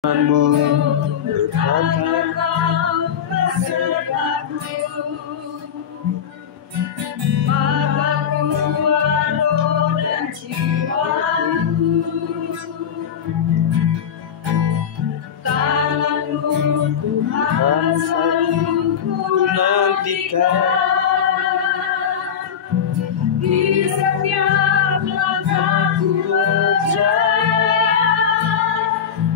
Mu berkata, maka keluar roh dan jiwaku, tangan-Mu Tuhan selalu ku nantikan, di setiap langkahku percaya,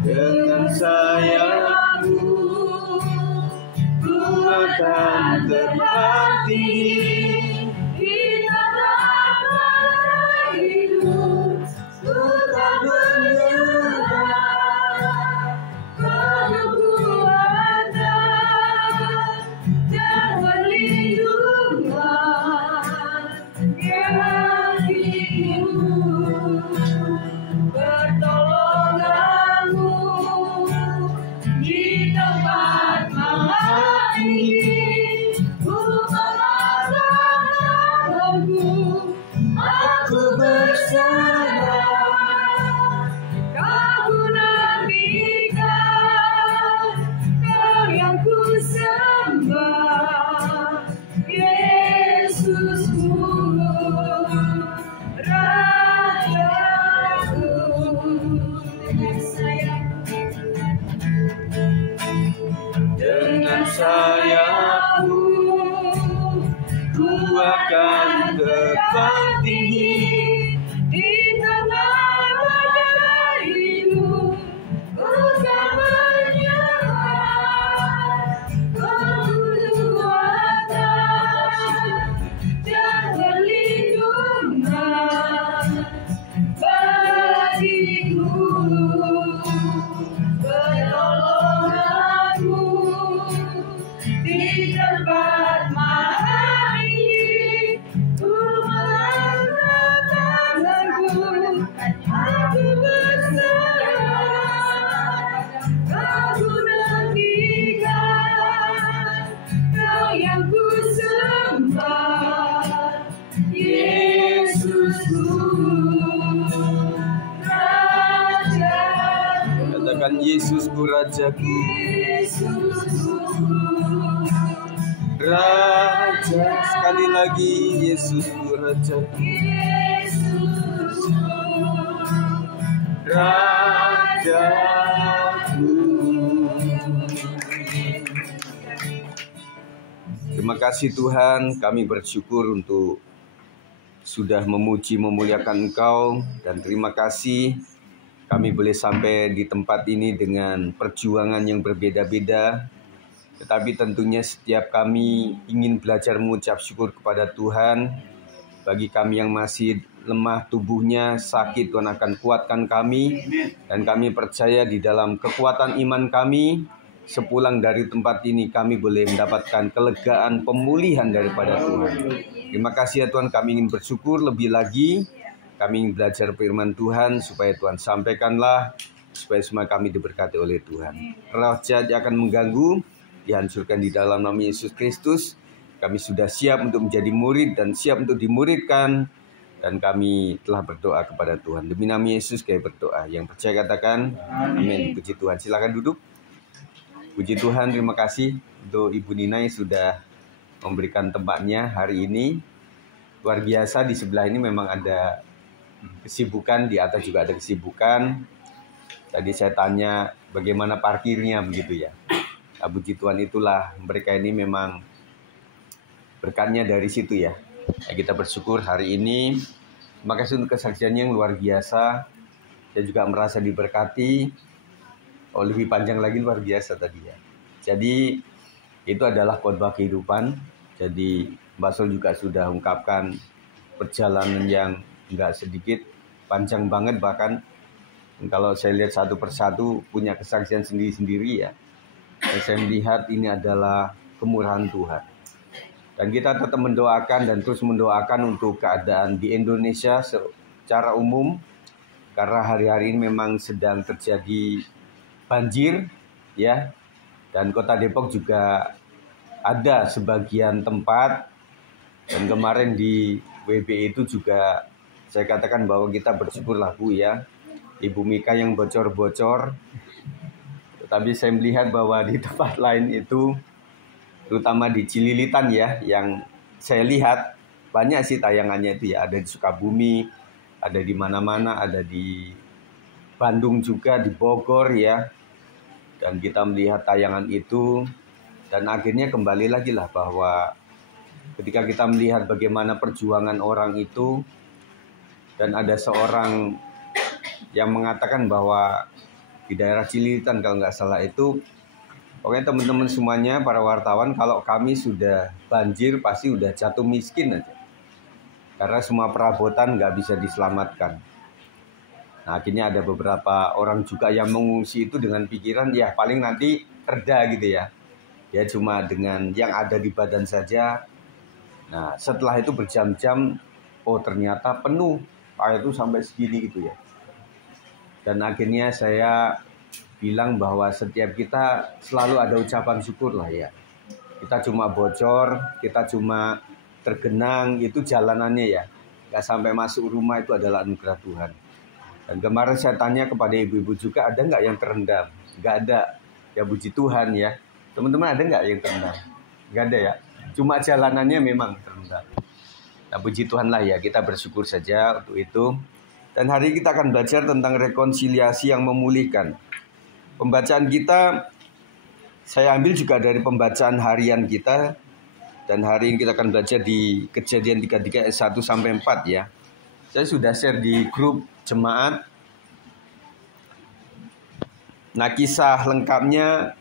dengan sayapmu ku akan terbang tinggi. di tengah badai hidup, ku tak menyerah. Kau ada dan perlindungan hatiku, pertolongan-Mu di tempat maha tinggi. Ku mengatakan aku berserah. Kau nantikan, Kau yang ku sembah, Yesusku, Rajaku. Dengan sayapmu ku akan terbang tinggi. Di tengah badai hidup, ku tak menyerah. Kekuatan dan perlindungan bagiku, pertolongan-Mu di tempat maha tinggi. Ku mengatakan aku berserah. Aku nantikan, Kau yang ku sembah, Yesusku, Rajaku. Katakan, Yesusku, Rajaku, Yesusku, Raja. Sekali lagi, Yesusku, Rajaku, Yesusku, Rajaku. Terima kasih Tuhan, kami bersyukur untuk sudah memuji memuliakan Engkau, dan terima kasih kami boleh sampai di tempat ini dengan perjuangan yang berbeda-beda. Tetapi tentunya setiap kami ingin belajar mengucap syukur kepada Tuhan. Bagi kami yang masih lemah tubuhnya, sakit, Tuhan akan kuatkan kami. Dan kami percaya di dalam kekuatan iman kami, sepulang dari tempat ini kami boleh mendapatkan kelegaan, pemulihan daripada Tuhan. Terima kasih ya Tuhan, kami ingin bersyukur lebih lagi. Kami ingin belajar firman Tuhan supaya Tuhan sampaikanlah, supaya semua kami diberkati oleh Tuhan. Roh jahat yang akan mengganggu dihancurkan di dalam nama Yesus Kristus. Kami sudah siap untuk menjadi murid dan siap untuk dimuridkan. Dan kami telah berdoa kepada Tuhan. Demi nama Yesus kami berdoa. Yang percaya katakan amin. Puji Tuhan. Silakan duduk. Puji Tuhan, terima kasih untuk Ibu Nina yang sudah memberikan tempatnya hari ini. Luar biasa, di sebelah ini memang ada kesibukan, di atas juga ada kesibukan. Tadi saya tanya bagaimana parkirnya begitu ya. Nah, puji Tuhan, itulah mereka ini memang berkatnya dari situ ya. Nah, kita bersyukur hari ini. Terima kasih untuk kesaksiannya yang luar biasa. Saya juga merasa diberkati. Oh, lebih panjang lagi, luar biasa tadi ya. Jadi itu adalah khotbah kehidupan. Jadi Mbak Sol juga sudah ungkapkan perjalanan yang enggak sedikit, panjang banget, bahkan kalau saya lihat satu persatu punya kesaksian sendiri-sendiri ya. Dan saya melihat ini adalah kemurahan Tuhan. Dan kita tetap mendoakan dan terus mendoakan untuk keadaan di Indonesia secara umum. Karena hari-hari ini memang sedang terjadi banjir ya, dan Kota Depok juga ada sebagian tempat, dan kemarin di WB itu juga saya katakan bahwa kita bersyukurlah Bu ya, Ibu Mika yang bocor-bocor Tetapi saya melihat bahwa di tempat lain itu, terutama di Cililitan ya, yang saya lihat banyak sih tayangannya itu ya. Ada di Sukabumi, ada di mana-mana, ada di Bandung juga, di Bogor ya. Dan kita melihat tayangan itu, dan akhirnya kembali lagi lah bahwa ketika kita melihat bagaimana perjuangan orang itu, dan ada seorang yang mengatakan bahwa di daerah Cililitan kalau nggak salah itu, pokoknya teman-teman semuanya, para wartawan, kalau kami sudah banjir pasti udah jatuh miskin aja. Karena semua perabotan nggak bisa diselamatkan. Nah, akhirnya ada beberapa orang juga yang mengungsi itu dengan pikiran, ya paling nanti reda gitu ya. Ya cuma dengan yang ada di badan saja. Nah, setelah itu berjam-jam, oh ternyata penuh. Air itu sampai segini gitu ya. Dan akhirnya saya bilang bahwa setiap kita selalu ada ucapan syukur lah ya. Kita cuma bocor, kita cuma tergenang, itu jalanannya ya. Gak sampai masuk rumah, itu adalah anugerah Tuhan. Dan kemarin saya tanya kepada ibu-ibu juga, ada nggak yang terendam? Nggak ada. Ya puji Tuhan ya. Teman-teman ada nggak yang terendam? Nggak ada ya. Cuma jalanannya memang terendam. Nah puji Tuhan lah ya, kita bersyukur saja untuk itu. Dan hari ini kita akan belajar tentang rekonsiliasi yang memulihkan. Pembacaan kita, saya ambil juga dari pembacaan harian kita. Dan hari ini kita akan belajar di Kejadian 33 ayat 1 sampai 4 ya. Saya sudah share di grup jemaat. Nah kisah lengkapnya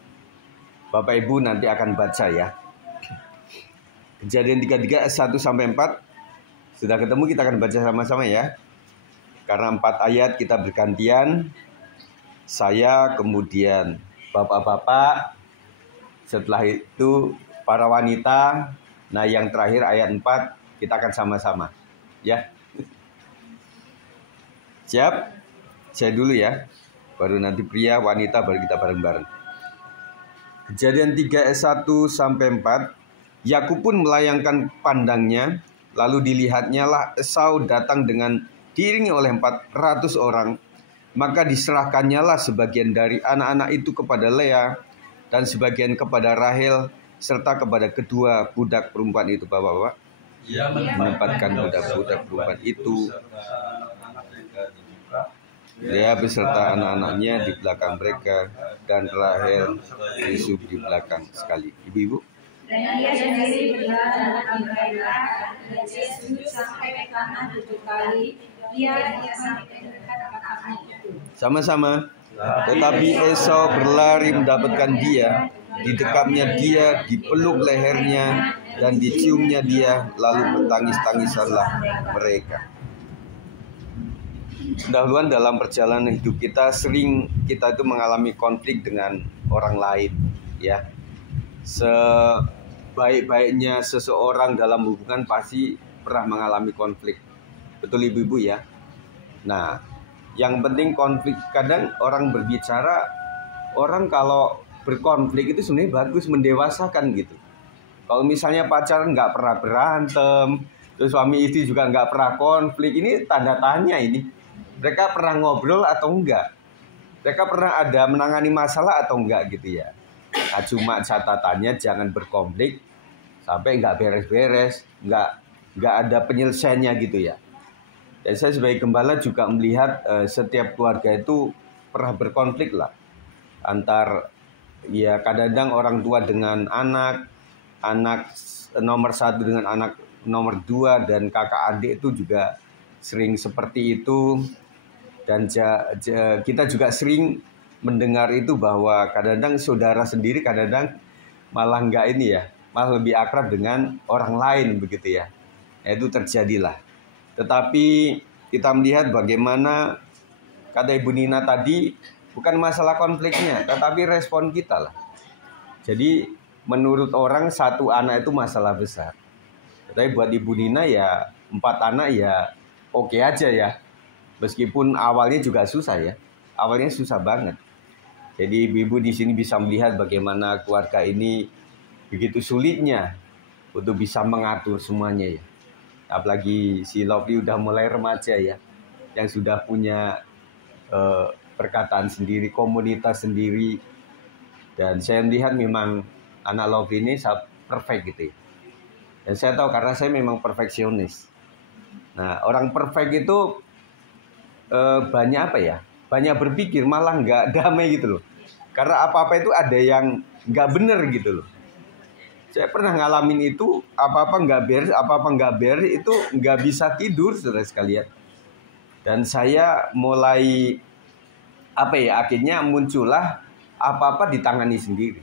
Bapak Ibu nanti akan baca ya. Kejadian 33 ayat 1 sampai 4. Sudah ketemu, kita akan baca sama-sama ya. Karena 4 ayat kita bergantian. Saya, kemudian bapak-bapak. Setelah itu para wanita. Nah yang terakhir ayat 4 kita akan sama-sama ya. Siap? Saya dulu ya. Baru nanti pria, wanita, baru kita bareng-bareng. Kejadian 3 ayat 1 sampai 4. Yakub pun melayangkan pandangnya, lalu dilihatnya lah Esau datang dengan diiringi oleh 400 orang. Maka diserahkannya lah sebagian dari anak-anak itu kepada Lea, dan sebagian kepada Rahel, serta kepada kedua budak perempuan itu. Bapak-bapak, menempatkan budak-budak perempuan itu, Lea beserta anak-anaknya di belakang mereka, dan Rahel Yusuf di belakang sekali. Ibu-ibu. Dan ia sendiri berjalan dengan mereka, dan dia sujud sampai ke tanah 7 kali. Ia sampai dekat kakaknya itu. Sama-sama. Tetapi Esau berlari mendapatkan dia, didekapnya dia, dipeluk lehernya, dan diciumnya dia, lalu bertangis-tangisanlah mereka. Dahuluan dalam perjalanan hidup kita, sering kita itu mengalami konflik dengan orang lain ya. Sebaik-baiknya seseorang dalam hubungan pasti pernah mengalami konflik. Betul ibu-ibu ya. Nah yang penting konflik, kadang orang berbicara, orang kalau berkonflik itu sebenarnya bagus, mendewasakan gitu. Kalau misalnya pacaran nggak pernah berantem, terus suami istri juga nggak pernah konflik, ini tanda tanya ini. Mereka pernah ngobrol atau enggak? Mereka pernah ada menangani masalah atau enggak gitu ya. Nah, cuma catatannya jangan berkonflik sampai enggak beres-beres, enggak ada penyelesaiannya gitu ya. Dan saya sebagai gembala juga melihat setiap keluarga itu pernah berkonflik lah. Antar ya kadang-kadang orang tua dengan anak nomor 1 dengan anak nomor 2, dan kakak adik itu juga sering seperti itu. Dan kita juga sering mendengar itu bahwa kadang-kadang saudara sendiri kadang-kadang malah enggak ini ya, malah lebih akrab dengan orang lain begitu ya. Nah, itu terjadilah. Tetapi kita melihat bagaimana kata Ibu Nina tadi, bukan masalah konfliknya, tetapi respon kita lah. Jadi menurut orang 1 anak itu masalah besar. Tapi buat Ibu Nina ya 4 anak ya oke aja ya. Meskipun awalnya juga susah ya. Awalnya susah banget. Jadi ibu-ibu di sini bisa melihat bagaimana keluarga ini begitu sulitnya untuk bisa mengatur semuanya ya. Apalagi si Lopi udah mulai remaja ya. Yang sudah punya perkataan sendiri, komunitas sendiri. Dan saya melihat memang anak Love ini perfect gitu ya. Dan saya tahu karena saya memang perfeksionis. Nah, orang perfect itu banyak apa ya? Banyak berpikir, malah nggak damai gitu loh. Karena apa-apa itu ada yang nggak bener gitu loh. Saya pernah ngalamin itu, apa-apa nggak beres itu nggak bisa tidur, saudara sekalian. Dan saya mulai akhirnya muncullah apa-apa ditangani sendiri.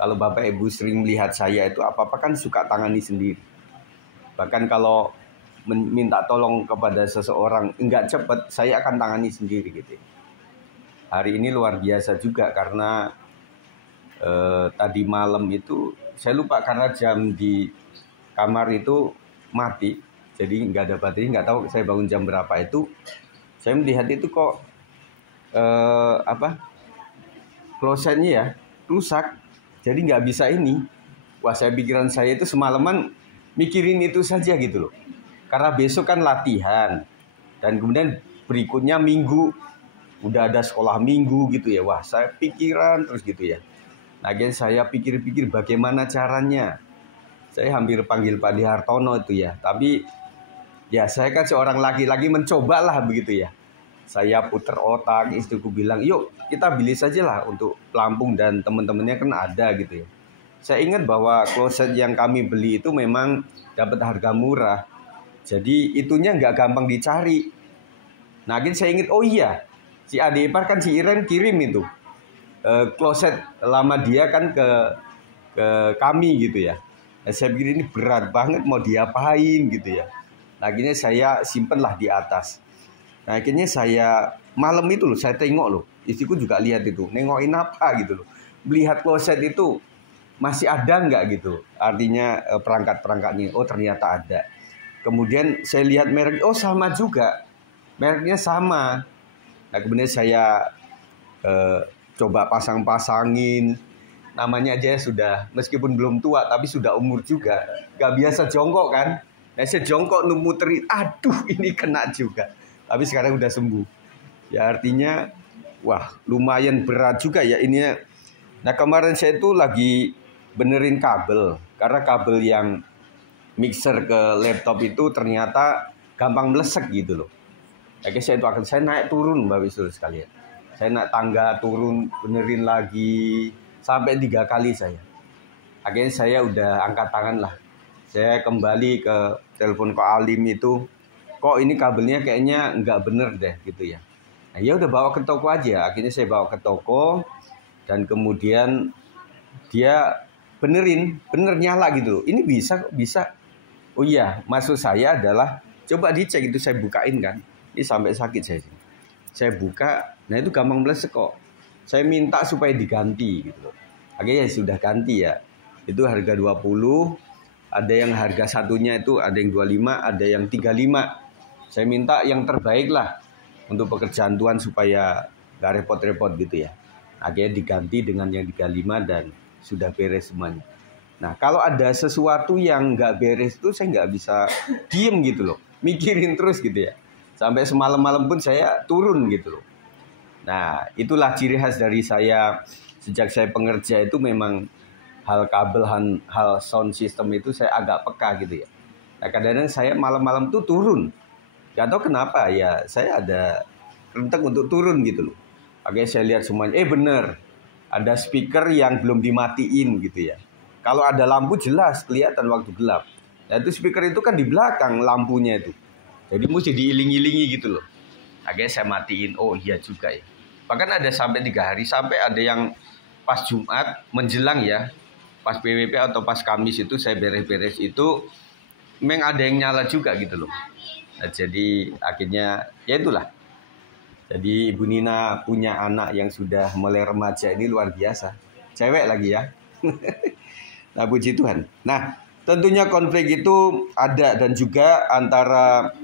Kalau Bapak Ibu sering melihat saya itu apa-apa kan suka tangani sendiri. Bahkan kalau minta tolong kepada seseorang nggak cepet, saya akan tangani sendiri gitu. Hari ini luar biasa juga karena tadi malam itu saya lupa karena jam di kamar itu mati, jadi nggak ada baterai, nggak tahu saya bangun jam berapa itu. Saya melihat itu kok klosetnya ya rusak, jadi nggak bisa ini. Wah, pikiran saya itu semalaman mikirin itu saja gitu loh. Karena besok kan latihan dan kemudian berikutnya minggu udah ada sekolah minggu gitu ya. Wah, saya pikiran terus gitu ya. Akhirnya saya pikir-pikir bagaimana caranya. Saya hampir panggil Pak Di Hartono itu ya. Tapi ya saya kan seorang laki-laki mencobalah begitu ya. Saya puter otak, istriku bilang, yuk kita beli saja lah untuk pelampung dan teman-temannya kan ada gitu ya. Saya ingat bahwa kloset yang kami beli itu memang dapat harga murah. Jadi itunya nggak gampang dicari. Nah, akhirnya saya ingat, oh iya, si adik ipar kan si Iren kirim itu. Kloset lama dia kan ke kami gitu ya. Nah, saya pikir ini berat banget mau diapain gitu ya. Nah, akhirnya saya simpenlah di atas. Nah, akhirnya saya malam itu loh saya tengok loh. Istriku juga lihat itu. Nengokin apa gitu loh. Melihat kloset itu masih ada nggak gitu. Artinya perangkat-perangkatnya. Oh, ternyata ada. Kemudian saya lihat merek. Oh, sama juga. Mereknya sama. Nah, kemudian saya coba pasang-pasangin. Namanya aja sudah, meskipun belum tua, tapi sudah umur juga. Gak biasa jongkok kan. Nah, saya jongkok muterin, aduh ini kena juga. Tapi sekarang udah sembuh. Ya artinya, wah lumayan berat juga ya ini. Nah, kemarin saya itu lagi benerin kabel. Karena kabel yang mixer ke laptop itu ternyata gampang melesek gitu loh. Akhirnya saya naik turun Bapak Ibu sekalian. Saya naik tangga turun, benerin lagi, sampai 3 kali saya. Akhirnya saya udah angkat tangan lah. Saya kembali ke telepon Ko Alim itu, kok ini kabelnya kayaknya nggak bener deh gitu ya. Nah, ya udah bawa ke toko aja. Akhirnya saya bawa ke toko dan kemudian dia bener nyala gitu loh. Ini bisa. Oh iya, maksud saya adalah coba dicek itu, saya bukain kan. Ini sampai sakit saya buka, nah itu gampang melesek kok. Saya minta supaya diganti gitu loh. Akhirnya sudah ganti ya. Itu harga 20, ada yang harga satunya itu ada yang 25, ada yang 35. Saya minta yang terbaik lah untuk pekerjaan Tuhan supaya gak repot-repot gitu ya. Akhirnya diganti dengan yang 35 dan sudah beres semuanya. Nah, kalau ada sesuatu yang gak beres itu saya gak bisa diem gitu loh. Mikirin terus gitu ya. Sampai semalam-malam pun saya turun gitu loh. Nah, itulah ciri khas dari saya. Sejak saya pengerja itu memang hal kabel, hal sound system itu saya agak peka gitu ya. Nah, kadang-kadang saya malam-malam tuh turun. Gak tahu kenapa ya, saya ada rentek untuk turun gitu loh. Akhirnya saya lihat semuanya, bener. Ada speaker yang belum dimatiin gitu ya. Kalau ada lampu jelas kelihatan waktu gelap. Nah, itu speaker itu kan di belakang lampunya itu. Jadi mesti diiling-ilingi gitu loh. Akhirnya saya matiin, oh iya juga ya. Bahkan ada sampai 3 hari, sampai ada yang pas Jumat menjelang ya. Pas PWP atau pas Kamis itu saya beres-beres itu, memang ada yang nyala juga gitu loh. Nah, jadi akhirnya ya itulah. Jadi Ibu Nina punya anak yang sudah mulai remaja ini luar biasa. Cewek lagi ya. Nah, puji Tuhan. Nah, tentunya konflik itu ada dan juga antara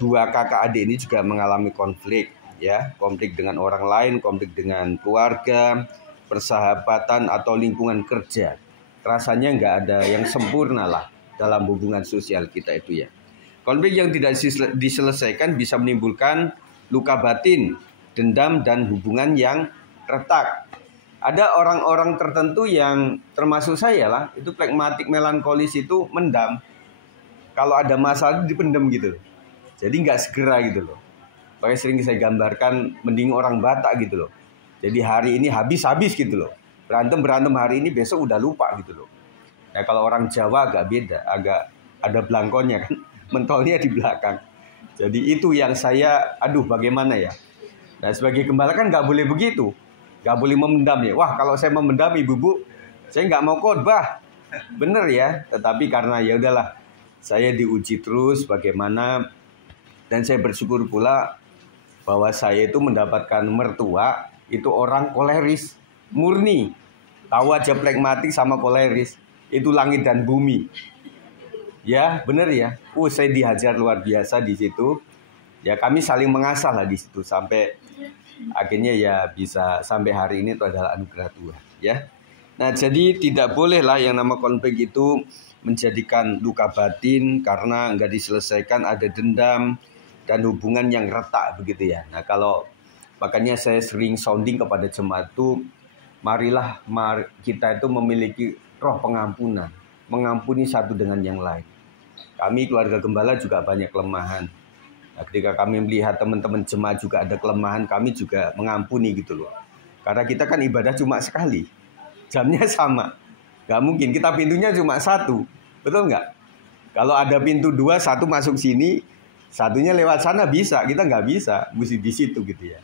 dua kakak adik ini juga mengalami konflik ya, konflik dengan orang lain, konflik dengan keluarga, persahabatan atau lingkungan kerja. Rasanya nggak ada yang sempurna lah dalam hubungan sosial kita itu ya. Konflik yang tidak diselesaikan bisa menimbulkan luka batin, dendam dan hubungan yang retak. Ada orang-orang tertentu yang termasuk saya lah, itu flegmatik melankolis itu mendam. Kalau ada masalah dipendem gitu. Jadi nggak segera gitu loh. Makanya sering saya gambarkan mending orang Batak gitu loh. Jadi hari ini habis-habis gitu loh. Berantem hari ini, besok udah lupa gitu loh. Nah kalau orang Jawa agak beda, agak ada belangkonya kan. Mentolnya di belakang. Jadi itu yang saya, aduh bagaimana ya. Nah sebagai gembala kan nggak boleh begitu. Nggak boleh memendam ya. Wah kalau saya memendam ibu-ibu, saya nggak mau khotbah. Bener ya. Tetapi karena ya udahlah, saya diuji terus bagaimana. Dan saya bersyukur pula bahwa saya itu mendapatkan mertua itu orang koleris murni. Tahu aja flegmatik sama koleris itu langit dan bumi. Ya bener ya. Saya dihajar luar biasa di situ. Ya kami saling mengasah lah di situ sampai akhirnya ya bisa sampai hari ini itu adalah anugerah Tuhan. Ya. Nah jadi tidak boleh lah yang nama konflik itu menjadikan luka batin karena nggak diselesaikan, ada dendam dan hubungan yang retak begitu ya. Nah kalau makanya saya sering sounding kepada jemaat itu, marilah kita itu memiliki roh pengampunan, mengampuni satu dengan yang lain. Kami keluarga gembala juga banyak kelemahan. Nah, ketika kami melihat teman-teman jemaat juga ada kelemahan, kami juga mengampuni gitu loh. Karena kita kan ibadah cuma sekali, jamnya sama, nggak mungkin kita pintunya cuma satu, betul nggak? Kalau ada pintu dua, satu masuk sini, satunya lewat sana bisa, kita nggak bisa, mesti di situ gitu ya.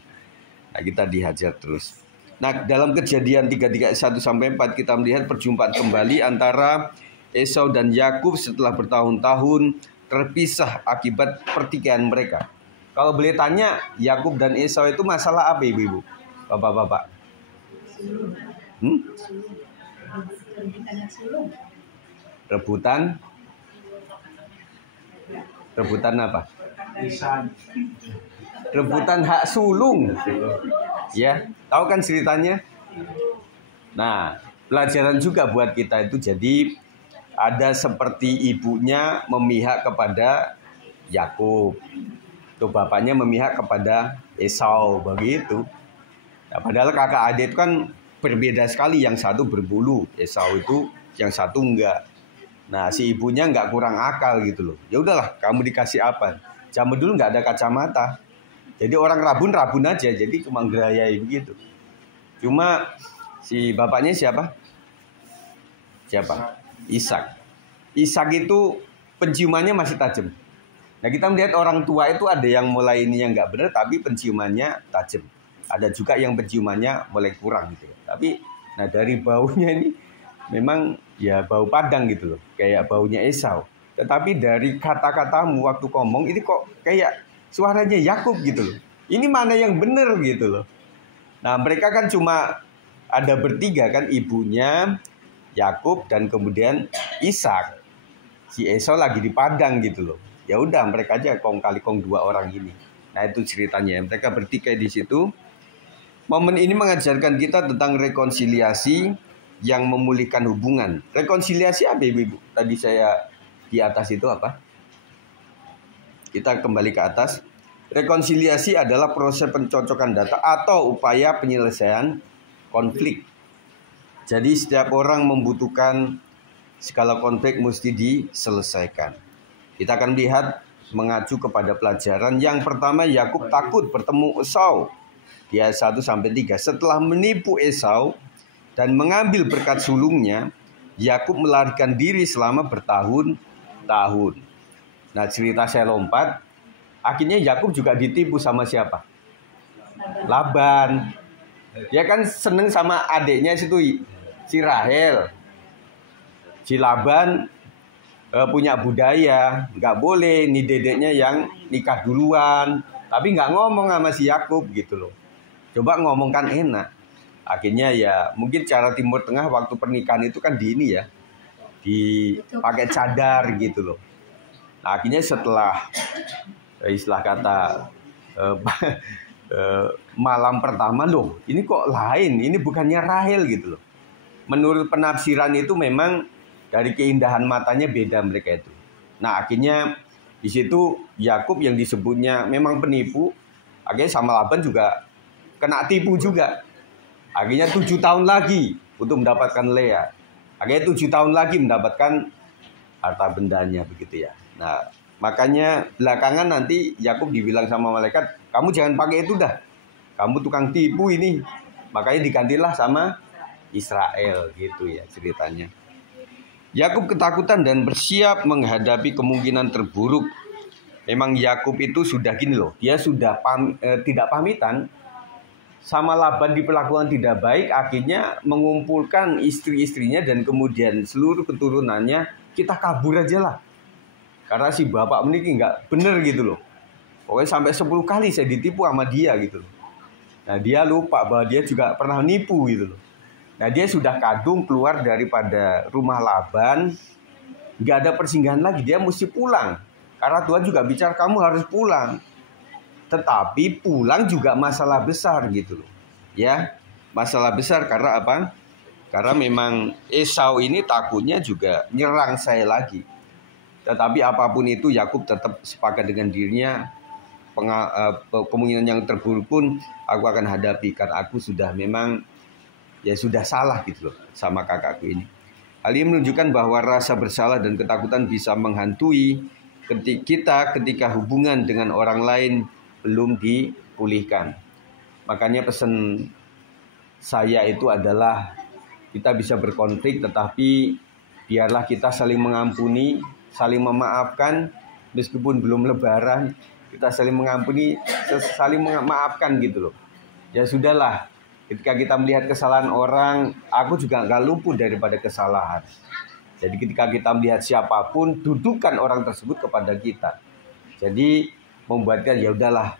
Nah kita dihajar terus. Nah dalam Kejadian 33:1-4 kita melihat perjumpaan kembali antara Esau dan Yakub setelah bertahun-tahun terpisah akibat pertikaian mereka. Kalau boleh tanya, Yakub dan Esau itu masalah apa ibu-ibu, bapak-bapak? Rebutan apa? Rebutan hak sulung. Ya, tahu kan ceritanya? Nah, pelajaran juga buat kita itu. Jadi ada seperti ibunya memihak kepada Yakub, tuh bapaknya memihak kepada Esau begitu. Nah, padahal kakak adik itu kan berbeda sekali, yang satu berbulu Esau itu, yang satu enggak. Nah si ibunya nggak kurang akal gitu loh. Ya udahlah, kamu dikasih apa? Zaman dulu nggak ada kacamata, jadi orang rabun aja, jadi cuma gerayai begitu. Cuma si bapaknya siapa? Ishak itu penciumannya masih tajam. Nah kita melihat orang tua itu ada yang mulai ini yang nggak benar, tapi penciumannya tajam. Ada juga yang penciumannya mulai kurang gitu. Tapi nah dari baunya ini memang ya bau padang gitu loh, kayak baunya Esau. Tetapi dari kata-katamu waktu ngomong ini kok kayak suaranya Yakub gitu loh. Ini mana yang benar gitu loh. Nah mereka kan cuma ada bertiga kan, ibunya, Yakub dan kemudian Ishak. Si Esau lagi di padang gitu loh. Ya udah mereka aja kong kali kong dua orang ini. Nah itu ceritanya, mereka bertikai di situ. Momen ini mengajarkan kita tentang rekonsiliasi yang memulihkan hubungan. Rekonsiliasi apa ibu? Tadi saya di atas itu apa? Kita kembali ke atas. Rekonsiliasi adalah proses pencocokan data atau upaya penyelesaian konflik. Jadi setiap orang membutuhkan segala konflik mesti diselesaikan. Kita akan lihat mengacu kepada pelajaran. Yang pertama, Yakub takut bertemu Esau. Di ayat 1-3. Setelah menipu Esau dan mengambil berkat sulungnya, Yakub melarikan diri selama bertahun-tahun. Nah cerita saya lompat. Akhirnya Yakub juga ditipu sama siapa? Laban. Dia kan seneng sama adiknya situ, si Rahel. Si Laban punya budaya, nggak boleh nih dedeknya yang nikah duluan. Tapi nggak ngomong sama si Yakub gitu loh. Coba ngomongkan enak. Akhirnya ya mungkin cara Timur Tengah waktu pernikahan itu kan di ini ya, dipakai cadar gitu loh. Nah, akhirnya setelah istilah kata malam pertama, loh ini kok lain, ini bukannya Rahel gitu loh. Menurut penafsiran itu memang dari keindahan matanya beda mereka itu. Nah akhirnya di situ Yakub yang disebutnya memang penipu, akhirnya sama Laban juga kena tipu juga. Akhirnya 7 tahun lagi untuk mendapatkan Lea. Akhirnya 7 tahun lagi mendapatkan harta bendanya begitu ya. Nah, makanya belakangan nanti Yakub dibilang sama malaikat, kamu jangan pakai itu dah. Kamu tukang tipu ini. Makanya digantilah sama Israel gitu ya ceritanya. Yakub ketakutan dan bersiap menghadapi kemungkinan terburuk. Memang Yakub itu sudah gini loh, dia sudah tidak pamitan sama Laban diperlakukan tidak baik, akhirnya mengumpulkan istri-istrinya dan kemudian seluruh keturunannya, kita kabur aja lah. Karena si bapak ini nggak bener gitu loh. Pokoknya sampai 10 kali saya ditipu sama dia gitu loh. Nah dia lupa bahwa dia juga pernah nipu gitu loh. Nah dia sudah kadung keluar daripada rumah Laban, nggak ada persinggahan lagi, dia mesti pulang. Karena Tuhan juga bicara kamu harus pulang. Tetapi pulang juga masalah besar gitu loh. Ya, masalah besar karena apa? Karena memang Esau ini takutnya juga nyerang saya lagi. Tetapi apapun itu Yakub tetap sepakat dengan dirinya. Kemungkinan yang terburuk pun aku akan hadapi karena aku sudah memang ya sudah salah gitu loh sama kakakku ini. Hal ini menunjukkan bahwa rasa bersalah dan ketakutan bisa menghantui kita ketika hubungan dengan orang lain belum dipulihkan. Makanya pesan saya itu adalah kita bisa berkonflik tetapi biarlah kita saling mengampuni, saling memaafkan meskipun belum lebaran, kita saling mengampuni, saling memaafkan gitu loh. Ya sudahlah, ketika kita melihat kesalahan orang, aku juga nggak luput daripada kesalahan. Jadi ketika kita melihat siapapun, dudukan orang tersebut kepada kita. Jadi membuatkan ya udahlah.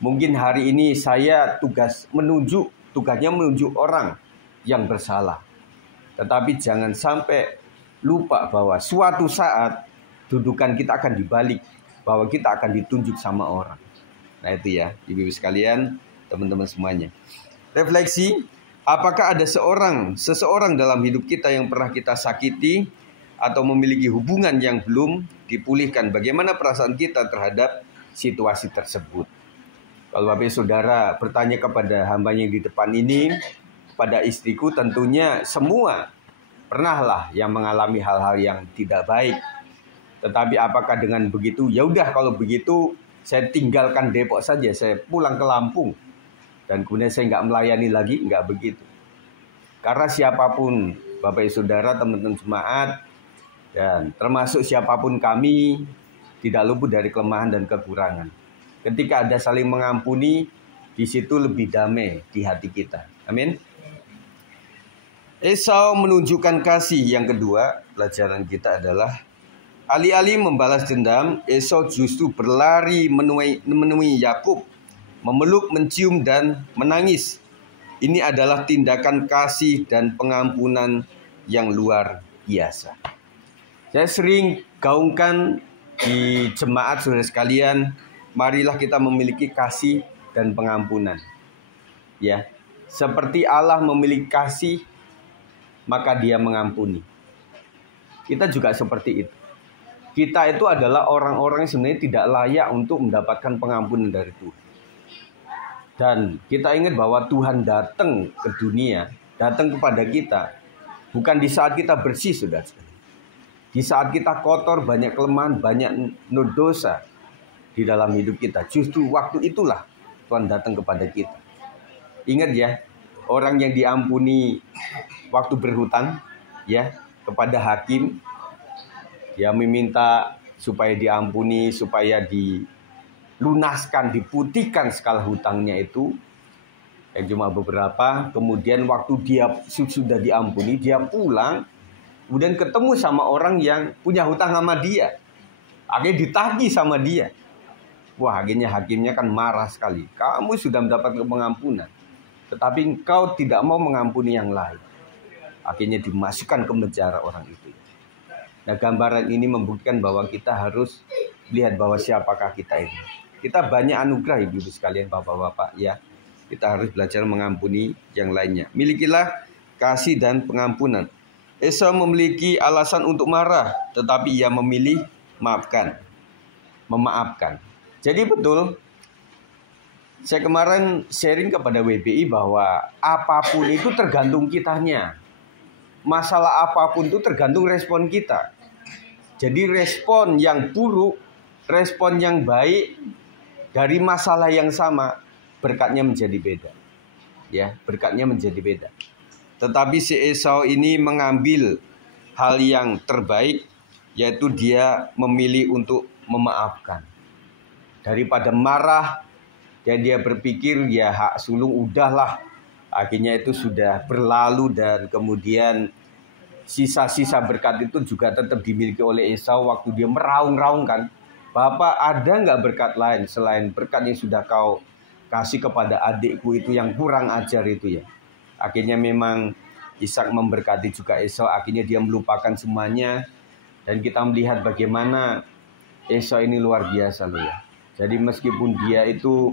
Mungkin hari ini saya tugasnya menunjuk orang yang bersalah. Tetapi jangan sampai lupa bahwa suatu saat dudukan kita akan dibalik, bahwa kita akan ditunjuk sama orang. Nah itu ya, ibu-ibu sekalian, teman-teman semuanya. Refleksi, apakah ada seseorang dalam hidup kita yang pernah kita sakiti atau memiliki hubungan yang belum dipulihkan? Bagaimana perasaan kita terhadap situasi tersebut? Kalau Bapak Saudara bertanya kepada hambanya yang di depan ini, kepada istriku, tentunya semua pernahlah yang mengalami hal-hal yang tidak baik. Tetapi apakah dengan begitu, ya udah kalau begitu saya tinggalkan Depok saja, saya pulang ke Lampung. Dan kemudian saya nggak melayani lagi, nggak begitu. Karena siapapun Bapak Saudara, teman-teman jemaat, dan termasuk siapapun kami, tidak luput dari kelemahan dan kekurangan. Ketika ada saling mengampuni, di situ lebih damai di hati kita. Amin. Esau menunjukkan kasih. Yang kedua, pelajaran kita adalah alih-alih membalas dendam, Esau justru berlari menemui Yakub, memeluk, mencium, dan menangis. Ini adalah tindakan kasih dan pengampunan yang luar biasa. Saya sering gaungkan di jemaat saudara sekalian, marilah kita memiliki kasih dan pengampunan. Ya, seperti Allah memiliki kasih, maka Dia mengampuni. Kita juga seperti itu. Kita itu adalah orang-orang yang sebenarnya tidak layak untuk mendapatkan pengampunan dari Tuhan. Dan kita ingat bahwa Tuhan datang ke dunia, datang kepada kita, bukan di saat kita bersih, saudara. Di saat kita kotor, banyak kelemahan, banyak dosa di dalam hidup kita. Justru waktu itulah Tuhan datang kepada kita. Ingat ya, orang yang diampuni waktu berhutang, ya, kepada hakim, ya meminta supaya diampuni, supaya dilunaskan, diputihkan skala hutangnya itu, yang cuma beberapa. Kemudian waktu dia sudah diampuni, dia pulang, kemudian ketemu sama orang yang punya hutang sama dia, akhirnya ditagih sama dia. Wah, akhirnya hakimnya kan marah sekali. Kamu sudah mendapatkan pengampunan, tetapi engkau tidak mau mengampuni yang lain. Akhirnya dimasukkan ke penjara orang itu. Nah, gambaran ini membuktikan bahwa kita harus lihat bahwa siapakah kita ini. Kita banyak anugerah, ibu-ibu sekalian, bapak-bapak, ya. Kita harus belajar mengampuni yang lainnya. Milikilah kasih dan pengampunan. Esau memiliki alasan untuk marah, tetapi ia memilih memaafkan. Jadi betul, Saya kemarin sharing kepada WBI bahwa apapun itu tergantung kitanya. Masalah apapun itu tergantung respon kita. Jadi respon yang buruk, respon yang baik dari masalah yang sama, berkatnya menjadi beda. Ya, berkatnya menjadi beda. Tetapi si Esau ini mengambil hal yang terbaik, yaitu dia memilih untuk memaafkan. Daripada marah, dan dia berpikir ya hak sulung udahlah. Akhirnya itu sudah berlalu dan kemudian sisa-sisa berkat itu juga tetap dimiliki oleh Esau waktu dia meraung-raungkan, Bapak, ada nggak berkat lain selain berkat yang sudah kau kasih kepada adikku itu yang kurang ajar itu ya. Akhirnya memang Ishak memberkati juga Esau. Akhirnya dia melupakan semuanya. Dan kita melihat bagaimana Esau ini luar biasa loh ya. Jadi meskipun dia itu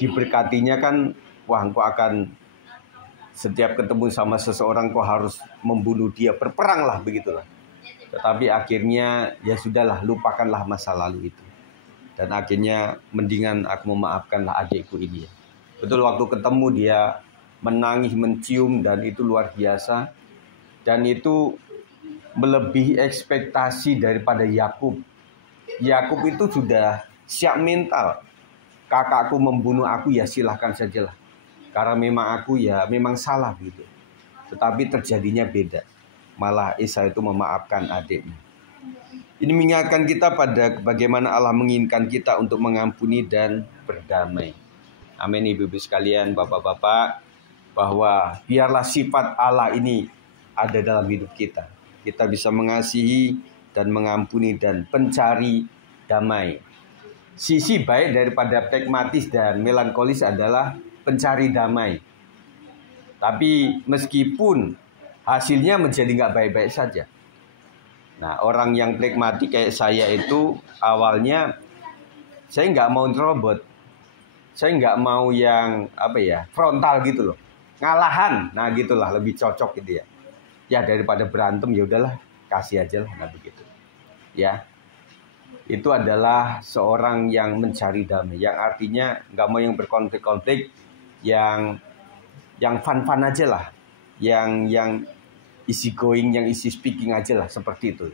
diberkatinya kan, wah engkau akan setiap ketemu sama seseorang kau harus membunuh dia, berperang lah begitulah. Tetapi akhirnya ya sudahlah, lupakanlah masa lalu itu. Dan akhirnya mendingan aku memaafkanlah adikku ini ya. Betul waktu ketemu dia menangis, mencium, dan itu luar biasa. Dan itu melebihi ekspektasi daripada Yakub. Yakub itu sudah siap mental. Kakakku membunuh aku ya silahkan sajalah. Karena memang aku ya memang salah gitu. Tetapi terjadinya beda. Malah Esau itu memaafkan adiknya. Ini mengingatkan kita pada bagaimana Allah menginginkan kita untuk mengampuni dan berdamai. Amin ibu-ibu sekalian, bapak-bapak. Bahwa biarlah sifat Allah ini ada dalam hidup kita. Kita bisa mengasihi dan mengampuni dan pencari damai. Sisi baik daripada pragmatis dan melankolis adalah pencari damai. Tapi meskipun hasilnya menjadi nggak baik-baik saja. Nah, orang yang pragmatik kayak saya itu awalnya saya nggak mau nerobot. Saya nggak mau yang frontal gitu loh. Ngalahan, nah gitulah lebih cocok gitu ya. Ya daripada berantem ya udahlah kasih aja lah, nah begitu. Ya. Itu adalah seorang yang mencari damai, yang artinya nggak mau yang berkonflik-konflik, yang fun-fun aja lah, yang easy going, yang easy speaking aja lah, seperti itu.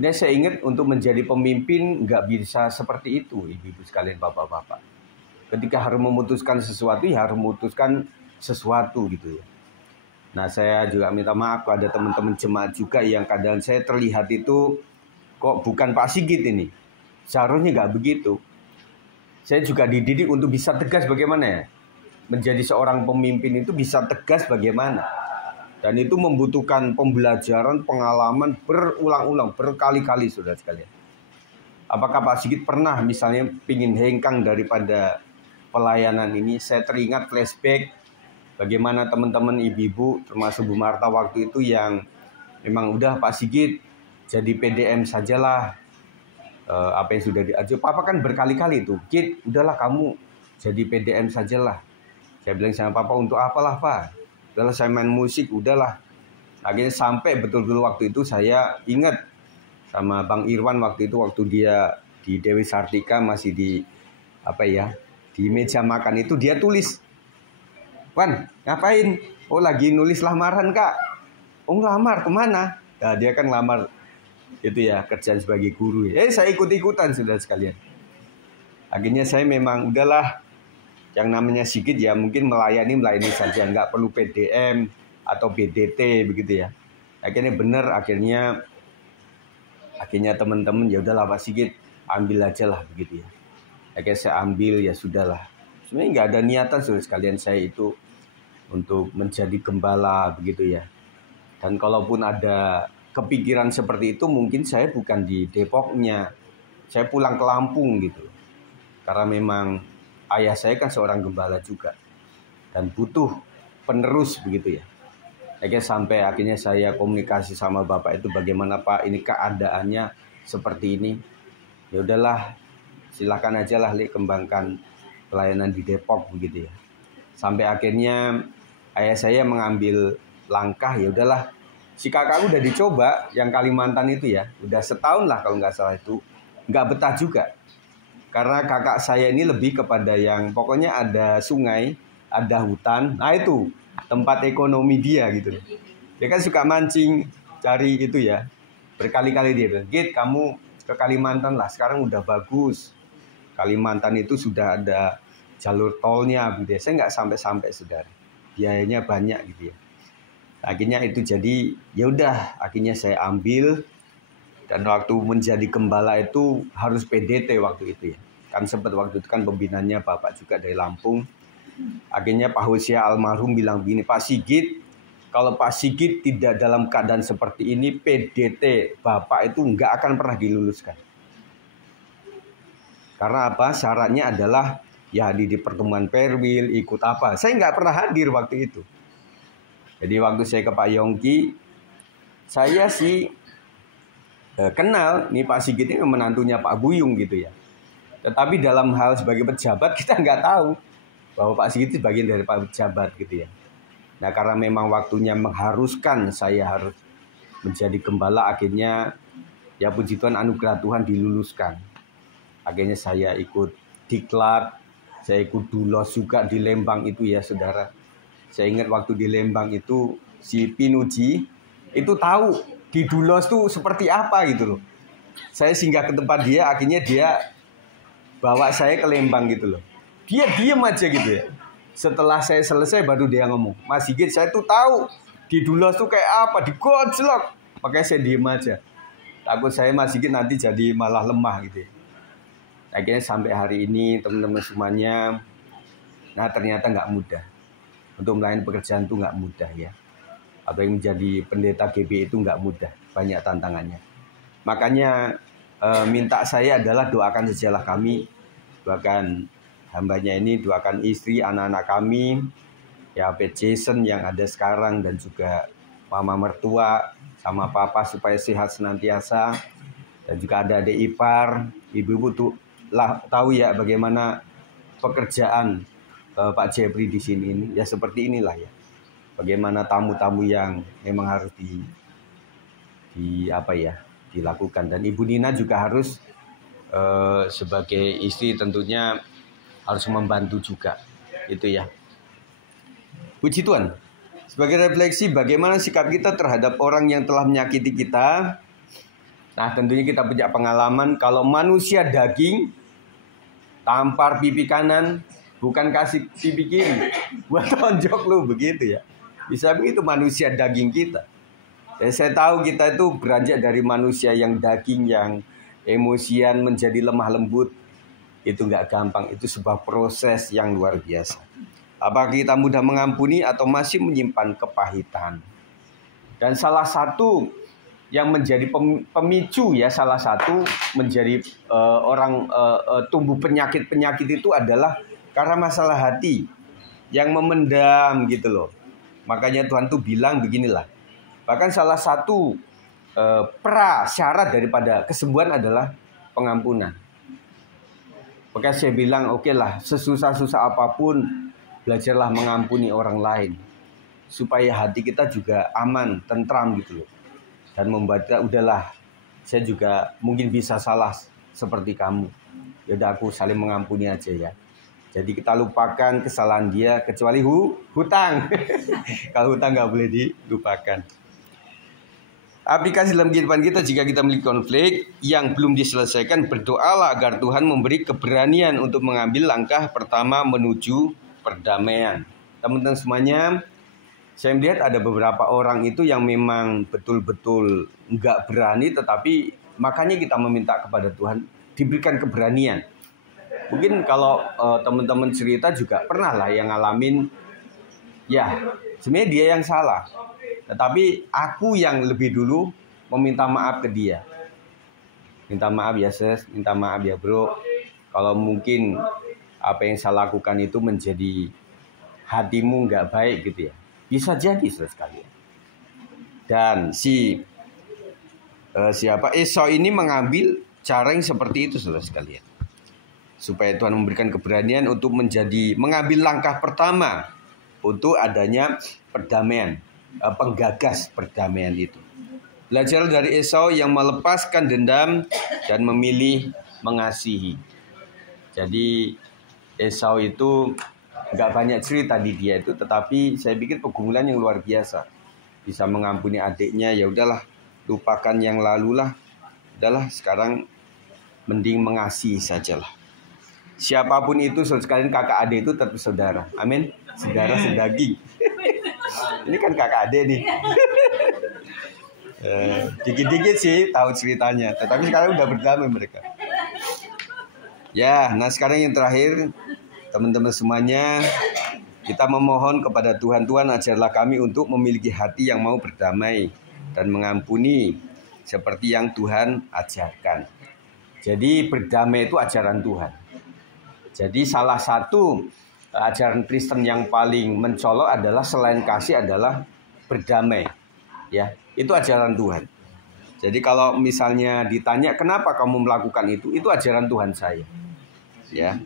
Ini saya ingat untuk menjadi pemimpin nggak bisa seperti itu, ibu-ibu sekalian, bapak-bapak. Ketika harus memutuskan sesuatu, ya harus memutuskan sesuatu gitu ya. Nah saya juga minta maaf ada teman-teman jemaat juga yang kadang saya terlihat itu kok bukan Pak Sigit ini. Seharusnya nggak begitu. Saya juga dididik untuk bisa tegas bagaimana ya. Menjadi seorang pemimpin itu bisa tegas bagaimana. Dan itu membutuhkan pembelajaran, pengalaman berulang-ulang, berkali-kali saudara sekalian. Apakah Pak Sigit pernah misalnya pingin hengkang daripada pelayanan ini? Saya teringat flashback bagaimana teman-teman ibu-ibu termasuk Bu Marta waktu itu yang memang udah Pak Sigit jadi PDM sajalah, apa yang sudah diajukan. Papa kan berkali-kali itu, Git, udahlah kamu jadi PDM sajalah. Saya bilang sama Papa, untuk apalah Pak? Udahlah saya main musik, udahlah. Akhirnya sampai betul-betul waktu itu saya ingat sama Bang Irwan waktu itu, waktu dia di Dewi Sartika masih di di meja makan itu dia tulis, Wan, ngapain? Oh lagi nulis lamaran Kak. Oh ngelamar kemana? Nah, dia kan ngelamar itu ya kerjaan sebagai guru. Saya ikut-ikutan sudah sekalian. Akhirnya saya memang udahlah, yang namanya Sigit ya mungkin melayani saja, nggak perlu PDM atau BDT begitu ya. Akhirnya benar, akhirnya teman-teman ya udahlah Pak Sigit ambil aja lah begitu ya. Akhirnya saya ambil, ya sudahlah. Sebenarnya nggak ada niatan sudah sekalian saya itu untuk menjadi gembala begitu ya. Dan kalaupun ada kepikiran seperti itu, mungkin saya bukan di Depoknya, saya pulang ke Lampung gitu. Karena memang ayah saya kan seorang gembala juga dan butuh penerus begitu ya. Akhirnya saya komunikasi sama Bapak itu, bagaimana Pak ini keadaannya seperti ini. Ya udahlah, silakan aja lah kembangkan pelayanan di Depok begitu ya. Sampai akhirnya ayah saya mengambil langkah, ya udahlah. Si kakak udah dicoba yang Kalimantan itu ya, udah setahun lah kalau nggak salah itu, nggak betah juga. Karena kakak saya ini lebih kepada yang pokoknya ada sungai, ada hutan. Nah itu tempat ekonomi dia gitu. Dia kan suka mancing, cari itu ya. Berkali-kali dia bilang, "Git, kamu ke Kalimantan lah, sekarang udah bagus. Kalimantan itu sudah ada jalur tolnya gitu ya." Saya nggak sampai-sampai, saudara. Biayanya banyak gitu ya. Akhirnya itu jadi, ya udah, akhirnya saya ambil. Dan waktu menjadi gembala itu harus PDT waktu itu ya. Kan sempat waktu itu kan pembinanya Bapak juga dari Lampung. Akhirnya Pak Hosea almarhum bilang begini, "Pak Sigit, kalau Pak Sigit tidak dalam keadaan seperti ini, PDT Bapak itu nggak akan pernah diluluskan." Karena apa? Syaratnya adalah ya di pertemuan Perwil, ikut apa. Saya nggak pernah hadir waktu itu. Jadi waktu saya ke Pak Yongki, saya sih kenal nih Pak Sigit ini menantunya Pak Buyung gitu ya. Tetapi dalam hal sebagai pejabat kita nggak tahu bahwa Pak Sigit itu bagian dari Pak pejabat gitu ya. Nah karena memang waktunya mengharuskan saya harus menjadi gembala, akhirnya ya puji Tuhan anugerah Tuhan diluluskan. Akhirnya saya ikut diklat, saya ikut dulos juga di Lembang itu ya saudara. Saya ingat waktu di Lembang itu si Pinuji itu tahu di dulos tuh seperti apa gitu loh. Saya singgah ke tempat dia, akhirnya dia bawa saya ke Lembang gitu loh. Dia diem aja gitu ya. Setelah saya selesai baru dia ngomong, "Mas Sigit, saya tuh tahu di dulos tuh kayak apa, digojlok." Makanya saya diem aja. Takut saya Mas Sigit nanti jadi malah lemah gitu ya. Akhirnya sampai hari ini teman-teman semuanya, nah ternyata nggak mudah. Untuk melayani pekerjaan itu nggak mudah ya. Atau yang menjadi pendeta GB itu nggak mudah, banyak tantangannya. Makanya minta saya adalah doakan sajalah kami, doakan hambanya ini, doakan istri, anak-anak kami, ya Pak Jason yang ada sekarang dan juga mama mertua sama papa supaya sehat senantiasa, dan juga ada adik ipar, ibu-ibu tuh lah tahu ya bagaimana pekerjaan Pak Jepri di sini ini, ya seperti inilah ya. Bagaimana tamu-tamu yang memang harus dilakukan, dan Ibu Nina juga harus sebagai istri tentunya harus membantu juga itu ya. Puji Tuhan. Sebagai refleksi bagaimana sikap kita terhadap orang yang telah menyakiti kita. Nah tentunya kita punya pengalaman kalau manusia daging tampar pipi kanan, bukan kasih pipi kiri, buat tonjok lu begitu ya. Bisa begitu manusia daging kita. Dan saya tahu kita itu beranjak dari manusia yang daging, yang emosian menjadi lemah lembut. Itu nggak gampang, itu sebuah proses yang luar biasa. Apakah kita mudah mengampuni atau masih menyimpan kepahitan? Dan salah satu yang menjadi pemicu ya, salah satu menjadi orang tumbuh penyakit-penyakit itu adalah karena masalah hati yang memendam gitu loh. Makanya Tuhan tuh bilang beginilah. Bahkan salah satu prasyarat daripada kesembuhan adalah pengampunan. Maka saya bilang oke lah, sesusah-susah apapun belajarlah mengampuni orang lain. Supaya hati kita juga aman, tentram gitu loh. Dan membaca udahlah, saya juga mungkin bisa salah seperti kamu. Yaudah aku saling mengampuni aja ya. Jadi kita lupakan kesalahan dia kecuali hutang. Kalau hutang nggak boleh dilupakan. Aplikasi dalam kehidupan kita, jika kita memiliki konflik yang belum diselesaikan, berdoalah agar Tuhan memberi keberanian untuk mengambil langkah pertama menuju perdamaian. Teman-teman semuanya, saya melihat ada beberapa orang itu yang memang betul-betul nggak berani, tetapi makanya kita meminta kepada Tuhan diberikan keberanian. Mungkin kalau teman-teman cerita juga pernah lah yang ngalamin, ya sebenarnya dia yang salah, tetapi aku yang lebih dulu meminta maaf ke dia. Minta maaf ya sis, minta maaf ya bro, kalau mungkin apa yang saya lakukan itu menjadi hatimu nggak baik gitu ya. Bisa jadi saudara sekalian. Dan siapa Esau ini mengambil cara yang seperti itu saudara sekalian. Supaya Tuhan memberikan keberanian untuk mengambil langkah pertama untuk adanya perdamaian, penggagas perdamaian itu. Belajar dari Esau yang melepaskan dendam dan memilih mengasihi. Jadi Esau itu nggak banyak cerita di dia itu, tetapi saya pikir pergumulan yang luar biasa. Bisa mengampuni adiknya, ya udahlah, lupakan yang lalu lah. Udahlah, sekarang mending mengasihi sajalah. Siapapun itu, sekalian kakak adik itu tetap saudara. Amin. Saudara sedaging. Ini kan kakak adik nih. Dikit-dikit sih tahu ceritanya, tetapi sekarang udah berdamai mereka. Ya, nah sekarang yang terakhir, teman-teman semuanya, kita memohon kepada Tuhan, Tuhan ajarlah kami untuk memiliki hati yang mau berdamai dan mengampuni seperti yang Tuhan ajarkan. Jadi berdamai itu ajaran Tuhan. Jadi salah satu ajaran Kristen yang paling mencolok adalah selain kasih adalah berdamai. Ya, itu ajaran Tuhan. Jadi kalau misalnya ditanya kenapa kamu melakukan itu ajaran Tuhan saya. Ya.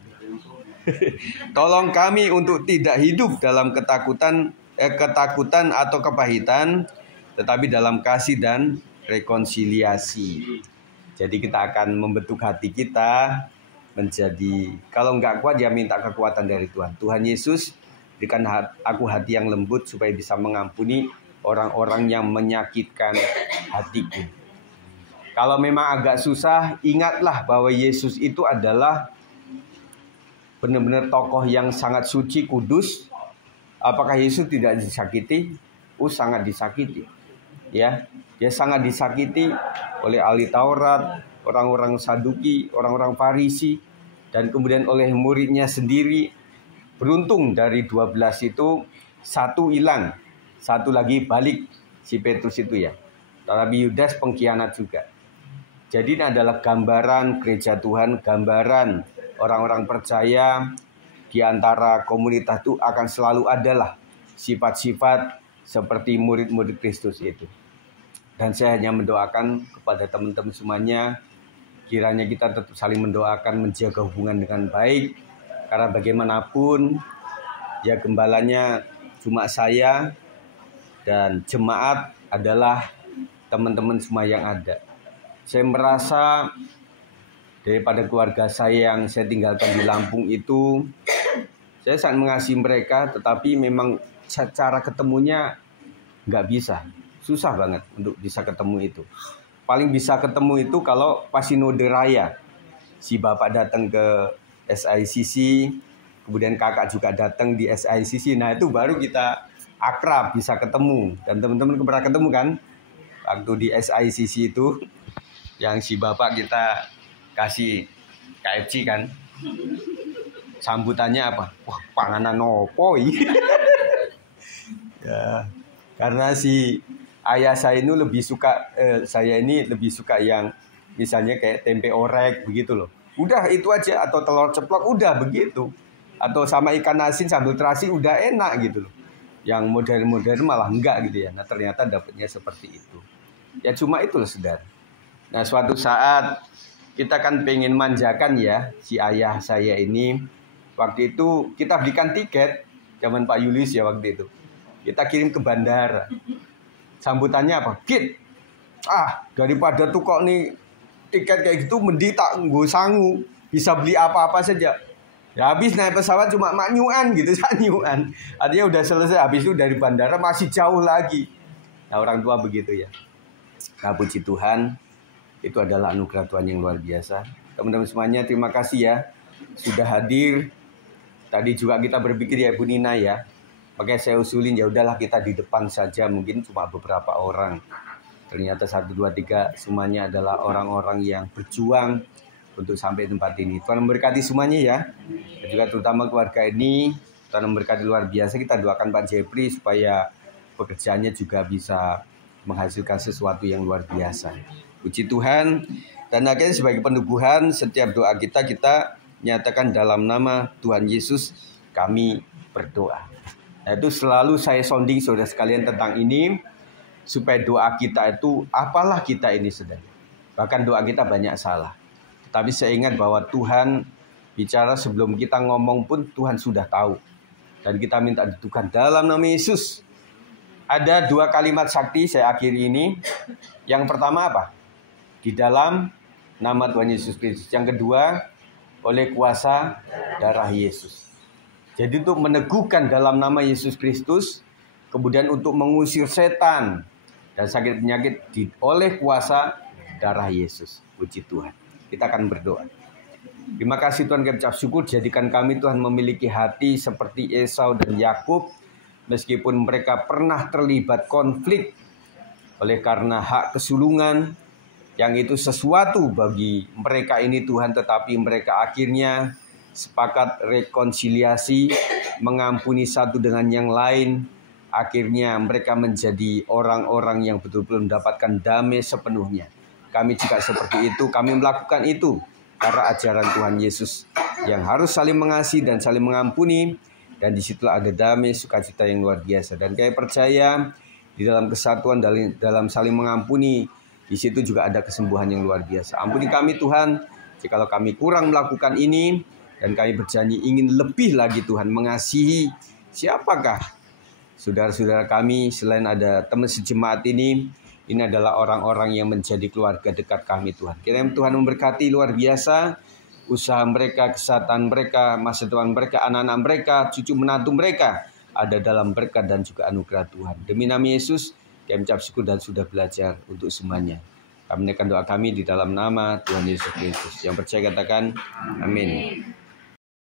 Tolong kami untuk tidak hidup dalam ketakutan atau kepahitan, tetapi dalam kasih dan rekonsiliasi. Jadi kita akan membentuk hati kita menjadi, kalau nggak kuat ya minta kekuatan dari Tuhan. Tuhan Yesus, berikan aku hati yang lembut supaya bisa mengampuni orang-orang yang menyakitkan hatiku. Kalau memang agak susah, ingatlah bahwa Yesus itu adalah benar-benar tokoh yang sangat suci, kudus. Apakah Yesus tidak disakiti? Sangat disakiti. Ya, dia sangat disakiti oleh ahli Taurat, orang-orang Saduki, orang-orang Farisi, dan kemudian oleh muridnya sendiri. Beruntung dari 12 itu satu hilang, satu lagi balik, si Petrus itu ya. Tetapi Yudas pengkhianat juga. Jadi ini adalah gambaran gereja Tuhan, gambaran orang-orang percaya di antara komunitas itu akan selalu adalah sifat-sifat seperti murid-murid Kristus itu. Dan saya hanya mendoakan kepada teman-teman semuanya, kiranya kita tetap saling mendoakan, menjaga hubungan dengan baik. Karena bagaimanapun, ya gembalanya cuma saya dan jemaat adalah teman-teman semua yang ada. Saya merasa daripada keluarga saya yang saya tinggalkan di Lampung itu, saya sangat mengasihi mereka, tetapi memang cara ketemunya nggak bisa. Susah banget untuk bisa ketemu itu. Paling bisa ketemu itu kalau pas Sinode Raya. Si bapak datang ke SICC, kemudian kakak juga datang di SICC. Nah itu baru kita akrab, bisa ketemu. Dan teman-teman pernah ketemu kan? Waktu di SICC itu, yang si bapak kita kasih KFC kan, sambutannya apa? Wah, panganan opo. Ya, karena si ayah saya ini lebih suka, lebih suka yang misalnya kayak tempe orek begitu loh. Udah itu aja, atau telur ceplok udah begitu, atau sama ikan asin sambal terasi udah enak gitu loh. Yang modern-modern malah enggak gitu ya. Nah ternyata dapatnya seperti itu. Ya cuma itu loh saudara. Nah suatu saat kita kan pengen manjakan ya si ayah saya ini. Waktu itu kita belikan tiket, zaman Pak Yulius ya waktu itu. Kita kirim ke bandara. Sambutannya apa? Git. Daripada tuh kok nih tiket kayak gitu mending tak nggo sangu. Bisa beli apa-apa saja. Ya habis naik pesawat cuma maknyuan gitu, sanyuan. Artinya udah selesai, habis itu dari bandara masih jauh lagi. Nah orang tua begitu ya. Nah puji Tuhan, itu adalah anugerah Tuhan yang luar biasa. Teman-teman semuanya terima kasih ya sudah hadir. Tadi juga kita berpikir ya Bu Nina ya. Makanya saya usulin ya udahlah kita di depan saja, mungkin cuma beberapa orang. Ternyata 1, 2, 3 semuanya adalah orang-orang yang berjuang untuk sampai tempat ini. Tuhan memberkati semuanya ya. Dan juga terutama keluarga ini, Tuhan memberkati luar biasa. Kita doakan Pak Jeffrey supaya pekerjaannya juga bisa menghasilkan sesuatu yang luar biasa. Puji Tuhan. Dan akhirnya sebagai peneguhan setiap doa kita nyatakan dalam nama Tuhan Yesus kami berdoa. Nah, itu selalu saya sounding saudara sekalian tentang ini, supaya doa kita itu apalah kita ini saudara. Bahkan doa kita banyak salah. Tapi saya ingat bahwa Tuhan bicara sebelum kita ngomong pun Tuhan sudah tahu. Dan kita minta Tuhan dalam nama Yesus. Ada 2 kalimat sakti saya akhiri ini. Yang pertama apa? Di dalam nama Tuhan Yesus Kristus. Yang kedua, oleh kuasa darah Yesus. Jadi untuk meneguhkan dalam nama Yesus Kristus, kemudian untuk mengusir setan dan sakit penyakit oleh kuasa darah Yesus. Puji Tuhan. Kita akan berdoa. Terima kasih Tuhan, kami ucap syukur, jadikan kami Tuhan memiliki hati seperti Esau dan Yakub, meskipun mereka pernah terlibat konflik oleh karena hak kesulungan, yang itu sesuatu bagi mereka ini Tuhan, tetapi mereka akhirnya sepakat rekonsiliasi, mengampuni satu dengan yang lain. Akhirnya mereka menjadi orang-orang yang betul-betul mendapatkan damai sepenuhnya. Kami juga seperti itu, kami melakukan itu karena ajaran Tuhan Yesus yang harus saling mengasihi dan saling mengampuni. Dan disitulah ada damai sukacita yang luar biasa. Dan kami percaya di dalam kesatuan, dalam saling mengampuni, di situ juga ada kesembuhan yang luar biasa. Ampuni kami Tuhan, jikalau kami kurang melakukan ini, dan kami berjanji ingin lebih lagi Tuhan mengasihi siapakah saudara-saudara kami selain ada teman sejemaat ini adalah orang-orang yang menjadi keluarga dekat kami Tuhan. Kiranya Tuhan memberkati luar biasa usaha mereka, kesehatan mereka, masa depan mereka, anak-anak mereka, cucu menantu mereka ada dalam berkat dan juga anugerah Tuhan. Demi nama Yesus, kami ucap syukur dan sudah belajar untuk semuanya. Kami menaikkan doa kami di dalam nama Tuhan Yesus Kristus. Yang percaya katakan amin.